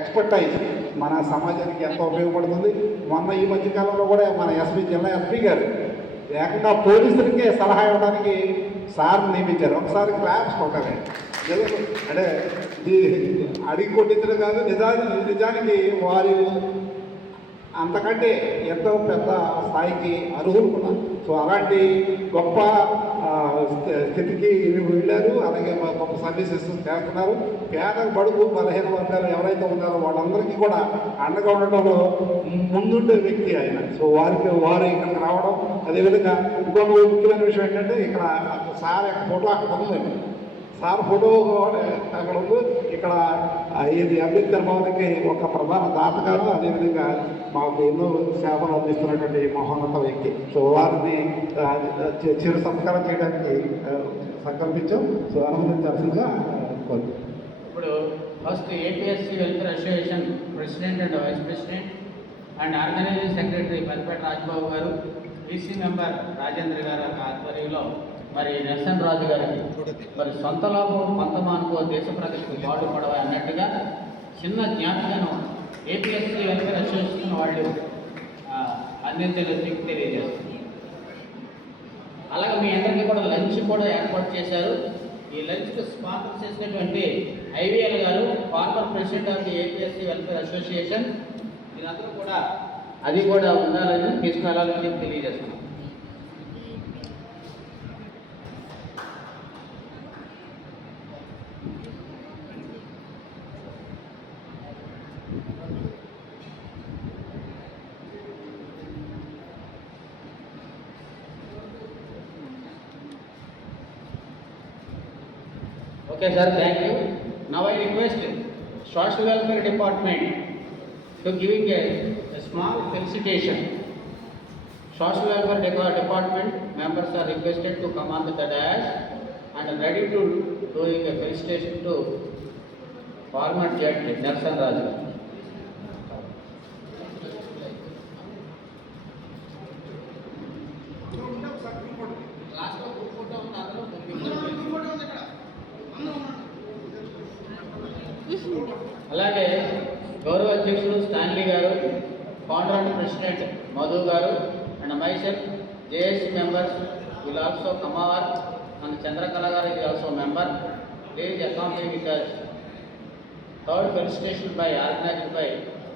ఎక్స్పర్టైజ్ మన సమాజానికి ఎంతో ఉపయోగపడుతుంది. మొన్న ఈ మధ్యకాలంలో కూడా మన జిల్లా ఎస్పీ గారు ఏకంగా పోలీసులకే సలహా ఇవ్వడానికి సార్ నియమించారు. ఒకసారి క్లాప్స్ కొట్టాలి. అంటే ఇది అడిగి కొట్టించడం కాదు, నిజానికి వారి అంతకంటే ఎంతో పెద్ద స్థాయికి అర్హులు కూడా. సో అలాంటి గొప్ప స్థితికి వెళ్ళారు. అలాగే గొప్ప సర్వీసెస్ చేస్తున్నారు. పేద బడుగు బలహీన వర్గాలు ఎవరైతే ఉన్నారో వాళ్ళందరికీ కూడా అండగా ఉండటంలో ముందుండే వ్యక్తి ఆయన. సో వారు ఇక్కడికి రావడం, అదేవిధంగా ఇంకొక ముఖ్యమైన విషయం ఏంటంటే ఇక్కడ సార్ యొక్క ఫోటో అక్కడ ఉందండి. సార్ ఫోటో అక్కడ ఉంది. ఇక్కడ ఇది అంబేద్కర్ భవన్కి ఒక ప్రధాన దాతగారు, అదేవిధంగా మాకు ఎన్నో సేవలు అందిస్తున్నటువంటి మహోన్నత వ్యక్తి. సో వారిని చిరు సంస్కారం చేయడానికి సంకల్పించాం. సో అనుమతించాల్సిందిగా కోరుతున్నాం. ఇప్పుడు first APSC welfare association president and vice president and organizing secretary Pallipeta Rajababu garu, EC member Rajendra గారు ఆధ్వర్యంలో మరి నెల్సన్ రాజు గారికి మరి సొంత లాభం కొంత మానుకో దేశ ప్రగతికి పాటుపడవ అన్నట్టుగా చిన్న జ్ఞాపికను ఏపీఎస్సీ వెల్ఫేర్ అసోసియేషన్ వాళ్ళు అందించాలని తెలియజేస్తుంది. అలాగే మీ అందరికీ కూడా లంచ్ కూడా ఏర్పాటు చేశారు. ఈ లంచ్కి స్పాన్సర్ చేసినటువంటి ఐవీఎల్ గారు, former president of the APSC welfare association, మీరందరూ కూడా అది కూడా ఉండాలని తీసుకెళ్లాలని తెలియజేస్తున్నాం. Okay, sir, thank you. Now I request Social Welfare Department to giving a small felicitation. Social Welfare Department members are requested to come on the dais and ready to doing a felicitation to former Judge Nelson Raju. Last group photo on the other. అలాగే గౌరవ అధ్యక్షుడు Stanley గారు, founder and president Madhu గారు and myself, JSC members will also come over, and Chandrakala garu is also member. Please accompany with us. Third felicitation by organized by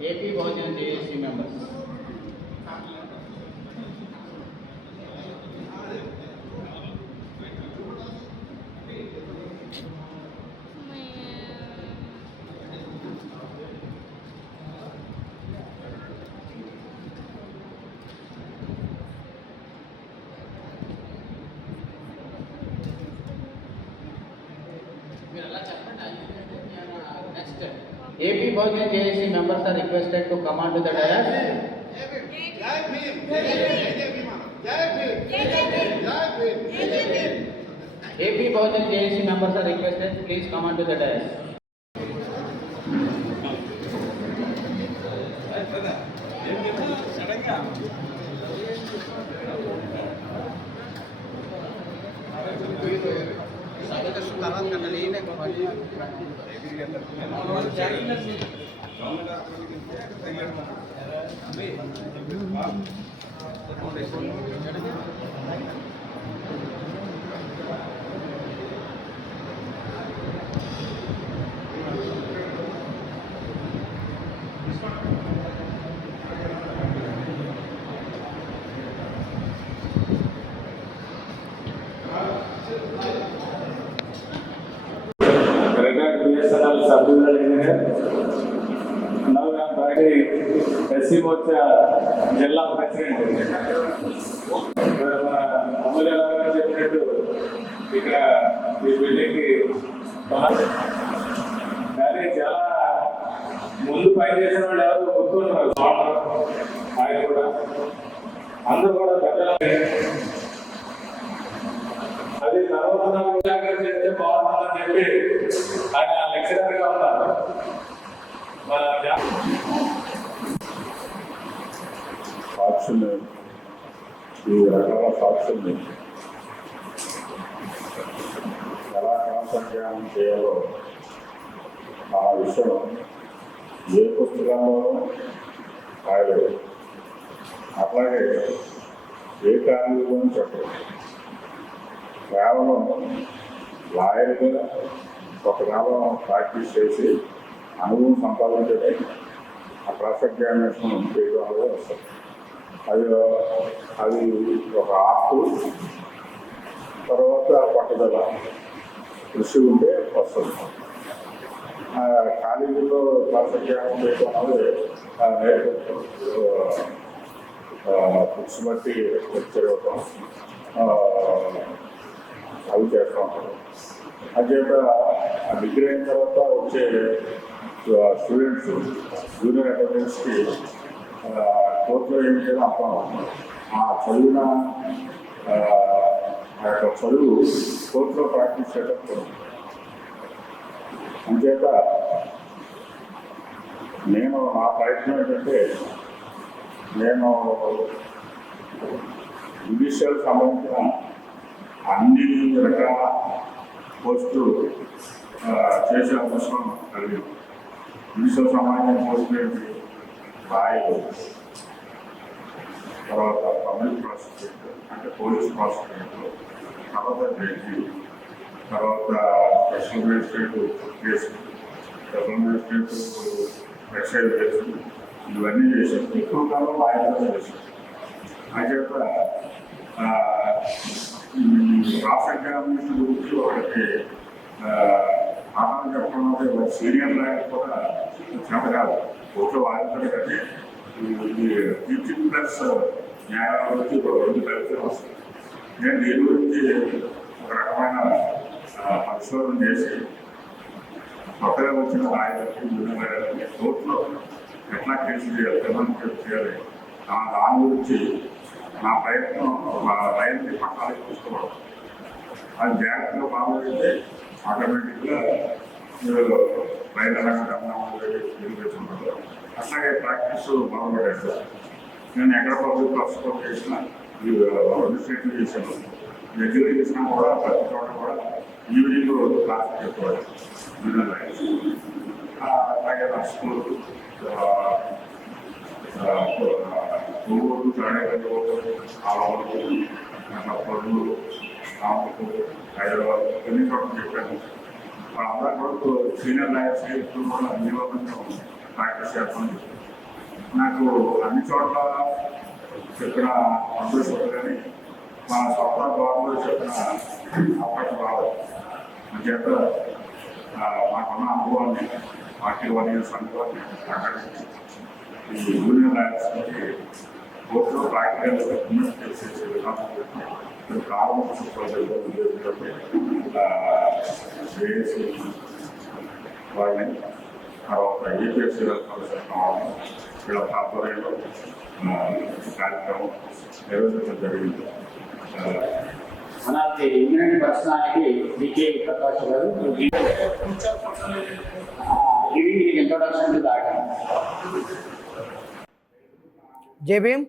AP Bahujan JSC members. Next, AP Bahujan JSC members are requested to come on to the dais. AP Bahujan JSC members are requested, please come on to the dais. BSNL sub-divisional engineer. Now I am currently SC Morcha Jilla President. Amulya garu చెప్పినట్టు ఇక్కడ ఈ building కి కానీ చాలా ముందు పనిచేసిన వాళ్ళు ఎవరు గుర్తుంటారు. ఆయన కూడా అందరూ కూడా పెద్దలు. అది తర్వాత చేస్తే బాగుంటుందని చెప్పి ఆయన లెక్చరర్ గా ఉన్నారు. సాక్షులు ఈ రకాల సాక్షుల్ని ఎలా కాన్సంట్రేషన్ చేయాలో ఆ విషయం ఏ పుస్తకాల్లోనూ రాయలేదు. అట్లాగే ఏ కారణంలోనూ చెప్పలేదు. కేవలం లాయర్గా ఒక కాలం ప్రాక్టీస్ చేసి అనుభవం సంపాదించడం ఆ క్రాస్ ఎగ్జామినేషన్ చేయడం వల్ల వస్తుంది. అది ఒక ఆర్ట్, తర్వాత పట్టుదల, కృషి ఉంటే వస్తుంది. కాలేజీలో క్లాస్ ఎగ్జామినేషన్ చేయడం అనేది బుక్స్ బట్టి లెక్చర్ ఇవ్వటం అవి చేస్తూ ఉంటారు. అంచేత ఆ డిగ్రీ అయిన తర్వాత వచ్చే స్టూడెంట్స్ జూనియర్ అటెండెన్స్కి కోర్టులో ఏం చేయాలో అర్థం ఆ చదివిన ఆ యొక్క చదువు కోర్టులో ప్రాక్టీస్ చేయడం. అంచేత నేను నా ప్రయత్నం ఏంటంటే నేను జ్యుడిషియల్ సంబంధించిన అన్ని రకాల పోస్టులు చేసే అవసరం కలిగింది. జ్యుడిషియల్ సంబంధించిన పోస్టులు ఏంటి? లాయర్, తర్వాత పబ్లిక్ ప్రాసిక్యూటర్ అంటే పోలీస్ ప్రాసిక్యూటర్, తర్వాత జడ్జి, తర్వాత special magistrate case, special magistrate excise case, ఇవన్నీ చేశాను. ఎక్కువ కాలం లాయర్గా చేశాను. అంచేత క్రాస్ ఎగ్జామినేషన్ గురించి వాళ్ళకి ఆహారం చెప్పడం అనేది సీనియర్ లాయర్ కూడా శ్రమ కాదు. కోర్టులో వాదించడం కానీ టీచింగ్ ప్లస్ న్యాయాల గురించి రెండు కలిసి వస్తుంది. నేను దీని గురించి ఒక రకమైన పరిశోధన చేసి కొత్తగా వచ్చిన లాయర్లకి జూనియర్లకి కోర్టులో ఎట్లా కేసు చేయాలి, ఎవరిని కేసు చేయాలి, దాని గురించి నా ప్రయత్నం రైల్ని పట్టాలకి తీసుకోవడం. అది జాగ్రత్తగా బాగుంటే ఆటోమేటిక్గా రైలు నిరూపించుకుంటారు. అట్లాగే ప్రాక్టీస్ బాగుపడేస్తారు. నేను ఎక్కడ పబ్లిక్ ప్రాసిక్యూట్ చేసినా రెండు స్టేట్లు చేశాను. దగ్గర చేసినా కూడా ప్రతి చోట కూడా ఈవినింగ్ క్లాస్ చెప్పేవాడు. అలాగే స్కూల్ కొవ్వూరు తాడేపల్లి ఆలవరకు పొరుగు రామకు హైదరాబాద్ ఎన్ని చోట్ల చెప్పాను. వాళ్ళందరూ కూడా సీనియర్ లాయర్స్ ఇప్పుడు కూడా నియోజకంగా ప్రాక్టీస్ చేస్తాను. నాకు అన్ని చోట్ల చెప్పిన సంతోషం కానీ మా సొంత గవర్నమెంట్ చెప్పిన అవకాశం రాదు. అంచేత మాకున్న అనుభవాన్ని పార్టీ వారి సంఘాన్ని ప్రకటించి ఈ యూనియన్ లాయర్స్కి కోర్టులో ప్రాక్టికల్ ఇంప్లిమెంట్ చేసే విధానం కారణం చేసి వాళ్ళని తర్వాత ఏపీఎస్సీ కమిషన్ కావాలి వీళ్ళ ఆధ్వర్యంలో కార్యక్రమం నిర్వహించడం జరిగింది. మనకి ఇమ్యూనిటీ పర్సనాలిటీ డికే ప్రకాష్ గారు గివింగ్ ఇంట్రొడక్షన్ టు దాట్. జై భీమ్.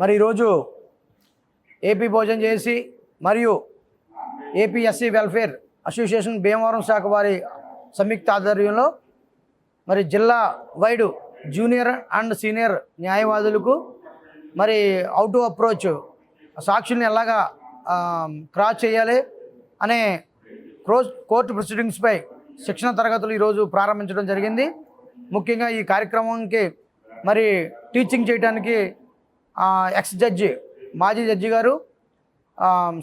మరి ఈరోజు ఏపీ భోజనం చేసి మరియు ఏపీఎస్సీ వెల్ఫేర్ అసోసియేషన్ భీమవరం శాఖ వారి సంయుక్త ఆధ్వర్యంలో మరి జిల్లా వైడ్ జూనియర్ అండ్ సీనియర్ న్యాయవాదులకు మరి హౌ టు అప్రోచ్ సాక్షుల్ని ఎలాగా క్రాస్ చేయాలి అనే కోర్టు ప్రొసీడింగ్స్పై శిక్షణ తరగతులు ఈరోజు ప్రారంభించడం జరిగింది. ముఖ్యంగా ఈ కార్యక్రమానికి మరి టీచింగ్ చేయడానికి ఎక్స్ జడ్జి మాజీ జడ్జి గారు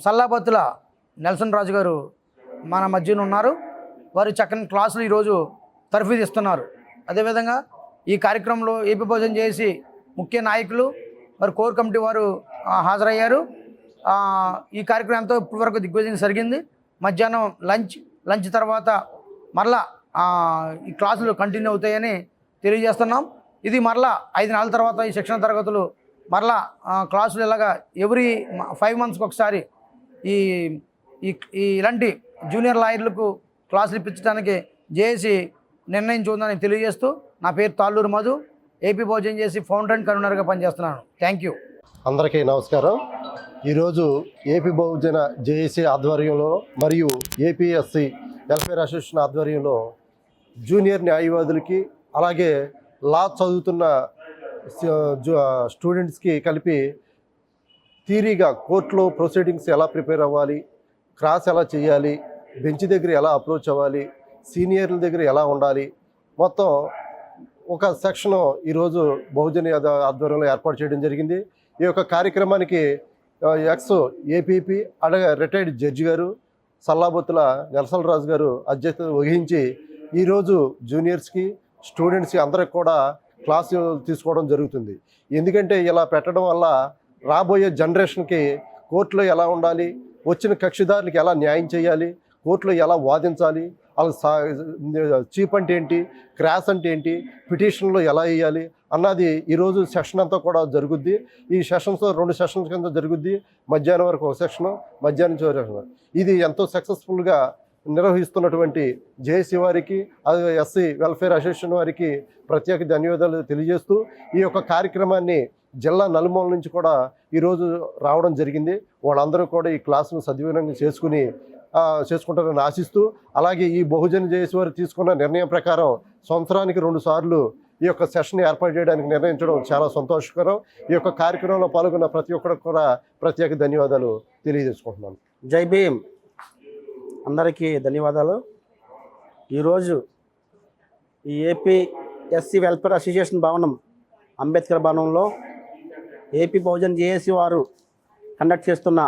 సల్లాబత్తుల నెల్సన్ రాజు గారు మన మధ్యన ఉన్నారు. వారు చక్కని క్లాసులు ఈరోజు తర్ఫీదు ఇస్తున్నారు. అదేవిధంగా ఈ కార్యక్రమంలో ఏపీ భోజనం చేసి ముఖ్య నాయకులు మరి కోర్ కమిటీ వారు హాజరయ్యారు. ఈ కార్యక్రమం ఎంతో ఇప్పటివరకు దిగ్విజయం జరిగింది. మధ్యాహ్నం లంచ్ తర్వాత మరలా ఈ క్లాసులు కంటిన్యూ అవుతాయని తెలియజేస్తున్నాం. ఇది మరలా 5 నెలల తర్వాత ఈ శిక్షణ తరగతులు మరలా క్లాసులు ఇలాగా ఎవ్రీ 5 మంత్స్కి ఒకసారి ఈ ఇలాంటి జూనియర్ లాయర్లకు క్లాసులు ఇప్పించడానికి జేఏసీ నిర్ణయించుకుందని తెలియజేస్తూ నా పేరు తాళ్ళూరు మధు, ఏపీ భోజనం చేసి ఫౌండర్ అండ్ కన్వీనర్గా పనిచేస్తున్నాను. Thank you. అందరికీ నమస్కారం. ఈరోజు ఏపీ బహుజన జేఏసీ ఆధ్వర్యంలో మరియు ఏపీఎస్సీ వెల్ఫేర్ అసోసియేషన్ ఆధ్వర్యంలో జూనియర్ న్యాయవాదులకి అలాగే లా చదువుతున్న స్టూడెంట్స్కి కలిపి థియరీగా కోర్టులో ప్రొసీడింగ్స్ ఎలా ప్రిపేర్ అవ్వాలి, క్రాస్ ఎలా చేయాలి, బెంచ్ దగ్గర ఎలా అప్రోచ్ అవ్వాలి, సీనియర్ల దగ్గర ఎలా ఉండాలి, మొత్తం ఒక సెక్షన్ ఈరోజు బహుజన ఆధ్వర్యంలో ఏర్పాటు చేయడం జరిగింది. ఈ యొక్క కార్యక్రమానికి ఎక్స్ ఏపీపీ అలాగే రిటైర్డ్ జడ్జి గారు సల్లాబొత్తుల నెల్సన్ రాజు గారు అధ్యక్షత వహించి ఈరోజు జూనియర్స్కి స్టూడెంట్స్కి అందరికి కూడా క్లాసు తీసుకోవడం జరుగుతుంది. ఎందుకంటే ఇలా పెట్టడం వల్ల రాబోయే జనరేషన్కి కోర్టులో ఎలా ఉండాలి, వచ్చిన కక్షిదారులకి ఎలా న్యాయం చేయాలి, కోర్టులో ఎలా వాదించాలి, వాళ్ళ చీప్ అంటే ఏంటి, క్రాస్ అంటే ఏంటి, పిటిషన్లో ఎలా వేయాలి అన్నది ఈరోజు సెషన్ అంతా కూడా జరుగుద్ది. ఈ సెషన్స్ 2 సెషన్స్ కింద జరుగుద్ది. మధ్యాహ్నం వరకు ఒక సెషను, మధ్యాహ్నం చివరి సెషన్. ఇది ఎంతో సక్సెస్ఫుల్గా నిర్వహిస్తున్నటువంటి జేఏసీ వారికి అలాగే ఎస్సీ వెల్ఫేర్ అసోసియేషన్ వారికి ప్రత్యేక ధన్యవాదాలు తెలియజేస్తూ ఈ యొక్క కార్యక్రమాన్ని జిల్లా నలుమూల నుంచి కూడా ఈరోజు రావడం జరిగింది. వాళ్ళందరూ కూడా ఈ క్లాసును సద్వినియోగం చేసుకుంటారని ఆశిస్తూ, అలాగే ఈ బహుజన జేఏసీ వారు తీసుకున్న నిర్ణయం ప్రకారం సంవత్సరానికి 2 సార్లు ఈ యొక్క సెషన్ ఏర్పాటు చేయడానికి నిర్ణయించడం చాలా సంతోషకరం. ఈ యొక్క కార్యక్రమంలో పాల్గొన్న ప్రతి ఒక్కరికి కూడా ప్రత్యేక ధన్యవాదాలు తెలియజేసుకుంటున్నాను. జై భీమ్. అందరికీ ధన్యవాదాలు. ఈరోజు ఈ ఏపీ ఎస్సీ వెల్ఫేర్ అసోసియేషన్ భవనం అంబేద్కర్ భవనంలో ఏపీ బహుజన్ జేఏసీ వారు కండక్ట్ చేస్తున్న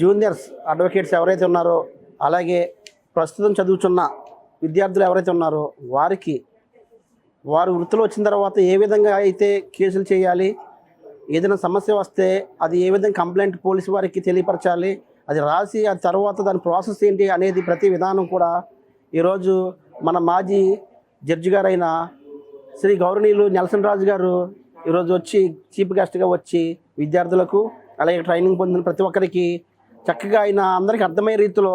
జూనియర్స్ అడ్వకేట్స్ ఎవరైతే ఉన్నారో, అలాగే ప్రస్తుతం చదువుతున్న విద్యార్థులు ఎవరైతే ఉన్నారో వారు వృత్తిలో వచ్చిన తర్వాత ఏ విధంగా అయితే కేసులు చేయాలి, ఏదైనా సమస్య వస్తే అది ఏ విధంగా కంప్లైంట్ పోలీసు వారికి తెలియపరచాలి, అది రాసి ఆ తర్వాత దాని ప్రాసెస్ ఏంటి అనేది ప్రతి విధానం కూడా ఈరోజు మన మాజీ జడ్జి గారైన శ్రీ గౌరవనీయులు నెల్సన్ రాజు గారు ఈరోజు వచ్చి చీఫ్ గెస్ట్గా వచ్చి విద్యార్థులకు అలాగే ట్రైనింగ్ పొందిన ప్రతి ఒక్కరికి చక్కగా ఆయన అందరికీ అర్థమయ్యే రీతిలో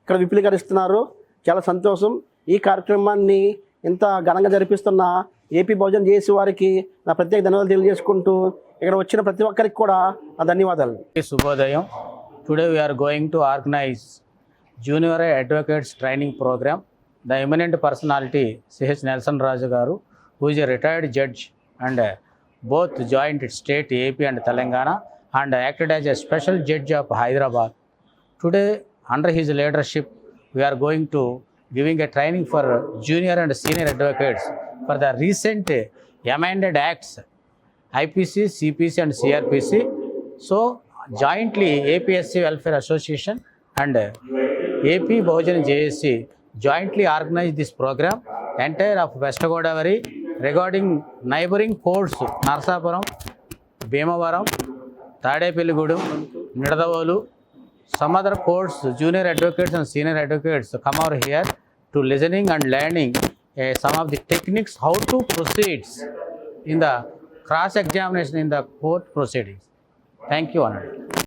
ఇక్కడ విపులీకరిస్తున్నారు. చాలా సంతోషం. ఈ కార్యక్రమాన్ని ఇంత ఘనంగా జరిపిస్తున్న ఏపీ బహుజన్ జేఏసీ వారికి నా ప్రత్యేక ధన్యవాదాలు తెలియజేసుకుంటూ ఇక్కడ వచ్చిన ప్రతి ఒక్కరికి కూడా నా ధన్యవాదాలు. శుభోదయం. Today we are going to organize Junior Advocates Training Program. The eminent personality C.H. Nelson Raju Garu, who is a retired judge and both joint state AP and Telangana, and acted as a special judge of Hyderabad. Today, under his leadership, we are going to giving a training for junior and senior advocates for the recent amended acts, IPC, CPC and CRPC. So, jointly APSC Welfare Association and AP Bahujan JSC jointly organized this program, entire of West Godavari, regarding neighboring courts, Narsapuram, Bhimavaram, Tadepilligudem, Nidadavolu. Some other courts, junior advocates and senior advocates come over here to listening and learning some of the techniques how to proceed in the cross-examination in the court proceedings. Thank you, Honorable.